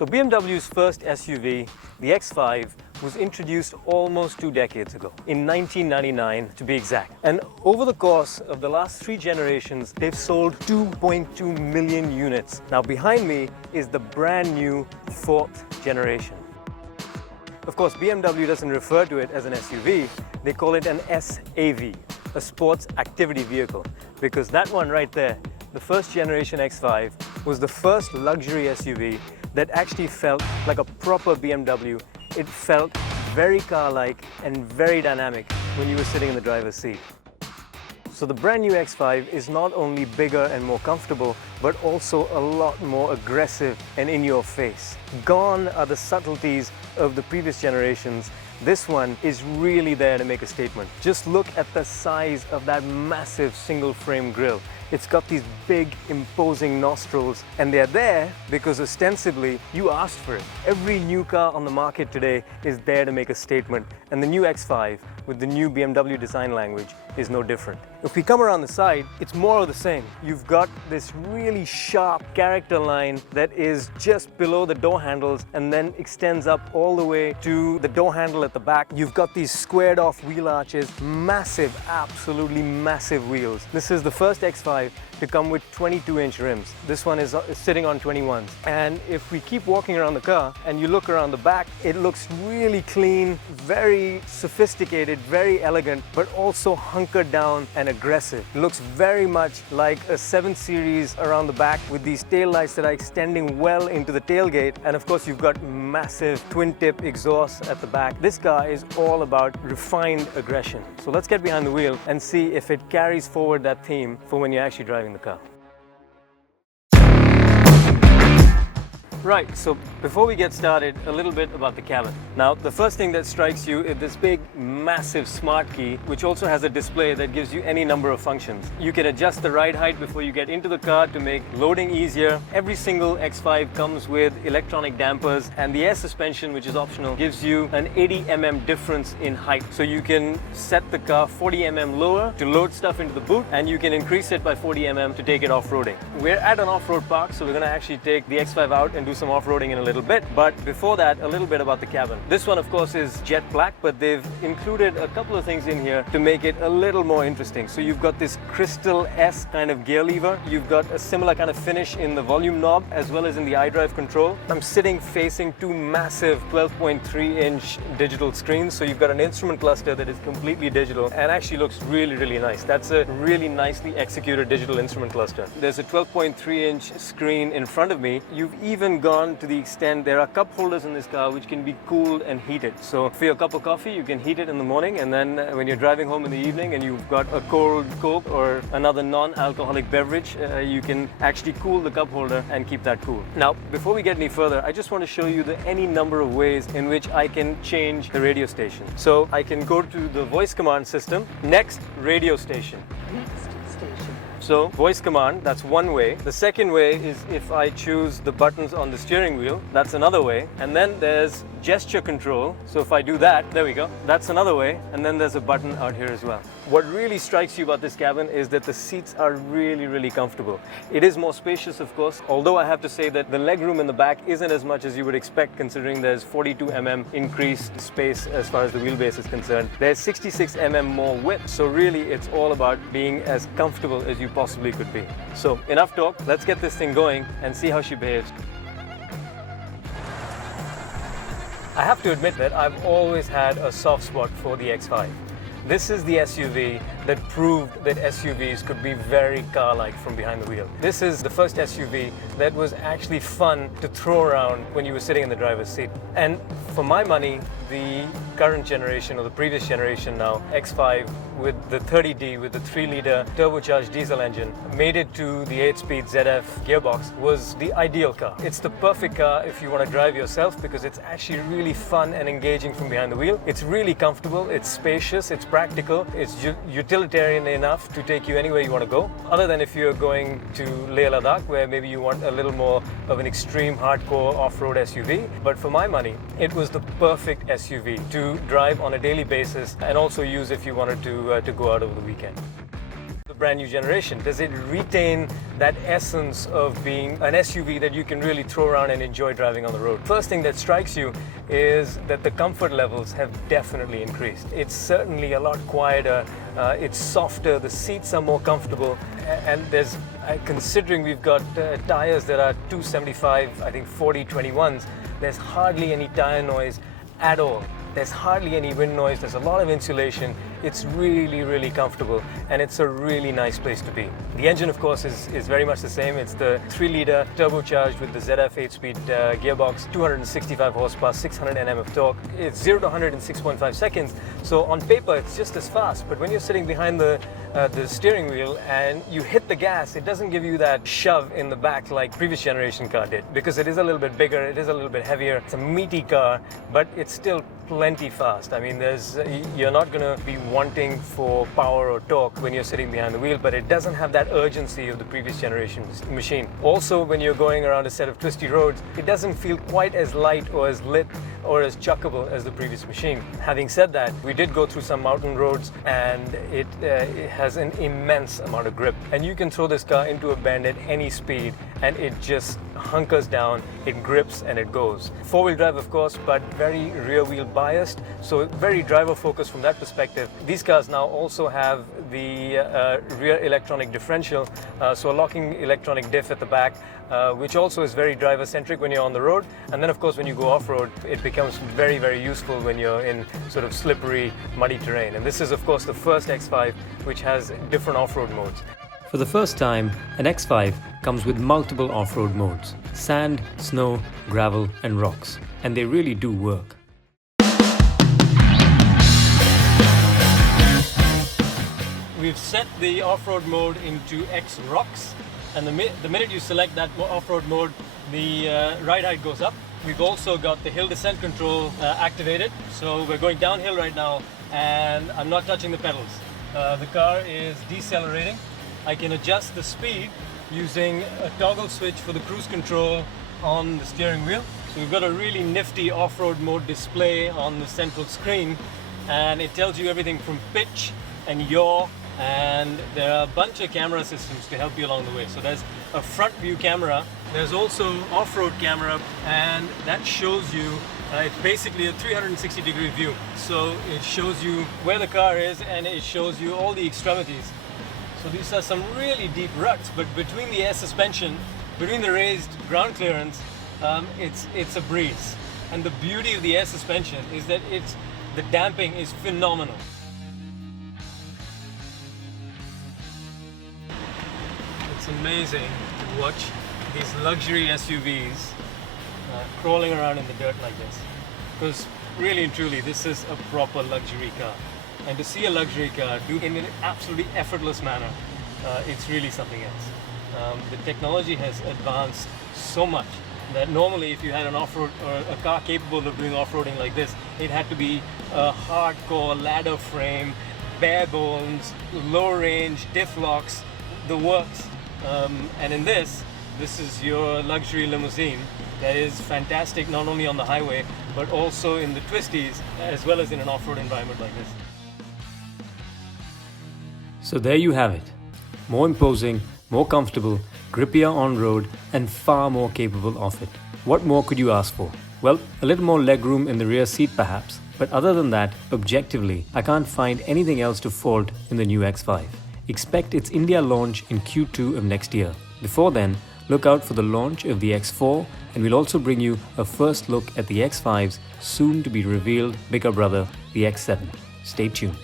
So BMW's first SUV, the X5, was introduced almost 2 decades ago, in 1999 to be exact. And over the course of the last 3 generations, they've sold 2.2 million units. Now behind me is the brand new 4th generation. Of course, BMW doesn't refer to it as an SUV, they call it an SAV, a sports activity vehicle, because that one right there, the first generation X5, was the first luxury SUV that actually felt like a proper BMW. It felt very car-like and very dynamic when you were sitting in the driver's seat. So the brand new X5 is not only bigger and more comfortable, but also a lot more aggressive and in your face. Gone are the subtleties of the previous generations. This one is really there to make a statement. Just look at the size of that massive single frame grille. It's got these big, imposing nostrils, and they're there because ostensibly you asked for it. Every new car on the market today is there to make a statement, and the new X5 with the new BMW design language is no different. If we come around the side, it's more of the same. You've got this really sharp character line that is just below the door handles and then extends up all the way to the door handle at the back. You've got these squared off wheel arches, massive, absolutely massive wheels. This is the first X5 to come with 22-inch rims. This one is sitting on 21s. And if we keep walking around the car and you look around the back, it looks really clean, very sophisticated, very elegant, but also hunkered down and aggressive. It looks very much like a 7 Series around the back with these tail lights that are extending well into the tailgate. And of course, you've got massive twin-tip exhausts at the back. This car is all about refined aggression. So let's get behind the wheel and see if it carries forward that theme for when you're actually driving the car. Right, so before we get started, a little bit about the cabin. Now, the first thing that strikes you is this big, massive smart key, which also has a display that gives you any number of functions. You can adjust the ride height before you get into the car to make loading easier. Every single X5 comes with electronic dampers, and the air suspension, which is optional, gives you an 80 mm difference in height. So you can set the car 40 mm lower to load stuff into the boot, and you can increase it by 40 mm to take it off-roading. We're at an off-road park, so we're going to actually take the X5 out and do some off-roading in a little bit, but before that, a little bit about the cabin. This one, of course, is jet black, but they've included a couple of things in here to make it a little more interesting. So you've got this crystal S kind of gear lever. You've got a similar kind of finish in the volume knob as well as in the iDrive control. I'm sitting facing 2 massive 12.3-inch digital screens, so you've got an instrument cluster that is completely digital and actually looks really, really nice. That's a really nicely executed digital instrument cluster. There's a 12.3-inch screen in front of me. You've even gone to the extent there are cup holders in this car which can be cooled and heated. So for your cup of coffee, you can heat it in the morning, and then when you're driving home in the evening and you've got a cold Coke or another non-alcoholic beverage, you can actually cool the cup holder and keep that cool. Now, before we get any further, I just want to show you any number of ways in which I can change the radio station. So I can go to the voice command system, next radio station. Next station. So voice command, that's one way. The second way is if I choose the buttons on the steering wheel, that's another way. And then there's gesture control. So if I do that, there we go, that's another way. And then there's a button out here as well. What really strikes you about this cabin is that the seats are really, really comfortable. It is more spacious, of course, although I have to say that the legroom in the back isn't as much as you would expect, considering there's 42 mm increased space as far as the wheelbase is concerned. There's 66 mm more width, so really it's all about being as comfortable as you possibly could be. So enough talk, let's get this thing going and see how she behaves. I have to admit that I've always had a soft spot for the X5. This is the SUV that proved that SUVs could be very car-like from behind the wheel. This is the first SUV that was actually fun to throw around when you were sitting in the driver's seat. And for my money, the current generation, or the previous generation now, X5 with the 30D, with the 3-liter turbocharged diesel engine, made it to the 8-speed ZF gearbox, was the ideal car. It's the perfect car if you want to drive yourself, because it's actually really fun and engaging from behind the wheel. It's really comfortable, it's spacious, it's practical, it's utilitarian enough to take you anywhere you want to go, other than if you're going to Leh Ladakh, where maybe you want a little more of an extreme hardcore off-road SUV. But for my money, it was the perfect SUV to drive on a daily basis and also use if you wanted to go out over the weekend. The brand new generation? Does it retain that essence of being an SUV that you can really throw around and enjoy driving on the road? First thing that strikes you is that the comfort levels have definitely increased. It's certainly a lot quieter, it's softer, the seats are more comfortable, and there's, considering we've got tires that are 275, I think 40/21s, there's hardly any tire noise at all. There's hardly any wind noise, there's a lot of insulation. It's really, really comfortable, and it's a really nice place to be. The engine, of course, is very much the same. It's the 3-litre turbocharged with the ZF 8-speed gearbox, 265 horsepower, 600 Nm of torque. It's 0 to 100 in 6.5 seconds, so on paper it's just as fast, but when you're sitting behind the steering wheel and you hit the gas, it doesn't give you that shove in the back like previous generation car did, because it is a little bit bigger, it is a little bit heavier, it's a meaty car, but it's still plenty fast. I mean, you're not going to be wanting for power or torque when you're sitting behind the wheel, but it doesn't have that urgency of the previous generation machine. Also, when you're going around a set of twisty roads, it doesn't feel quite as light or as lit or as chuckable as the previous machine. Having said that, we did go through some mountain roads, and it has an immense amount of grip, and you can throw this car into a bend at any speed and it just hunkers down, it grips and it goes. Four-wheel drive, of course, but very rear-wheel biased, so very driver focused from that perspective. These cars now also have the rear electronic differential, so a locking electronic diff at the back, which also is very driver centric when you're on the road. And then, of course, when you go off-road, it becomes very, very useful when you're in sort of slippery, muddy terrain. And this is, of course, the first X5 which has different off-road modes. For the first time, an X5 comes with multiple off-road modes: sand, snow, gravel and rocks. And they really do work. We've set the off-road mode into X Rocks, and the minute you select that off-road mode, the ride height goes up. We've also got the hill descent control activated, so we're going downhill right now and I'm not touching the pedals. The car is decelerating. I can adjust the speed using a toggle switch for the cruise control on the steering wheel. So we've got a really nifty off-road mode display on the central screen, and it tells you everything from pitch and yaw, and there are a bunch of camera systems to help you along the way. So there's a front view camera, there's also off-road camera, and that shows you, it's basically a 360-degree view. So it shows you where the car is and it shows you all the extremities. So these are some really deep ruts, but between the air suspension, between the raised ground clearance, it's a breeze. And the beauty of the air suspension is that the damping is phenomenal. It's amazing to watch these luxury SUVs crawling around in the dirt like this. Because really and truly, this is a proper luxury car. And to see a luxury car do in an absolutely effortless manner, it's really something else. The technology has advanced so much that normally if you had an off-road or a car capable of doing off-roading like this, it had to be a hardcore ladder frame, bare bones, low range, diff locks, the works. And in this is your luxury limousine that is fantastic not only on the highway but also in the twisties as well as in an off-road environment like this. So there you have it. More imposing, more comfortable, grippier on-road and far more capable off it. What more could you ask for? Well, a little more legroom in the rear seat perhaps, but other than that, objectively, I can't find anything else to fault in the new X5. Expect its India launch in Q2 of next year. Before then, look out for the launch of the X4, and we'll also bring you a first look at the X5's soon to be revealed bigger brother, the X7. Stay tuned.